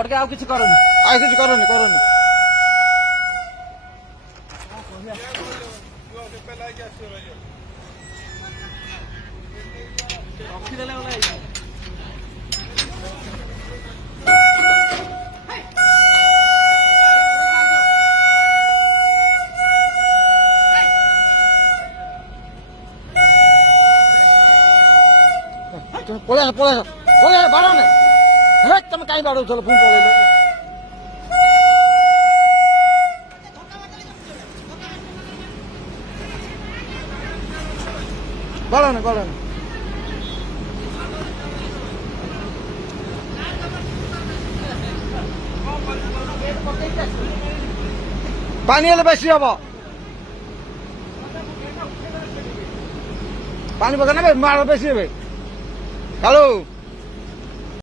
ওটাকে আর কিছু করুন। আর কিছু করনি করনি পড়ে পড়ে পড়ে বাড়ো না হ্যাঁ তুমি কাই বাড়ো চলো ফোন পড়ে বাড়ো না বাড়ো না পানি এলে বেশি হব পানি পকা নেবে মার বেশি হবে হ্যালো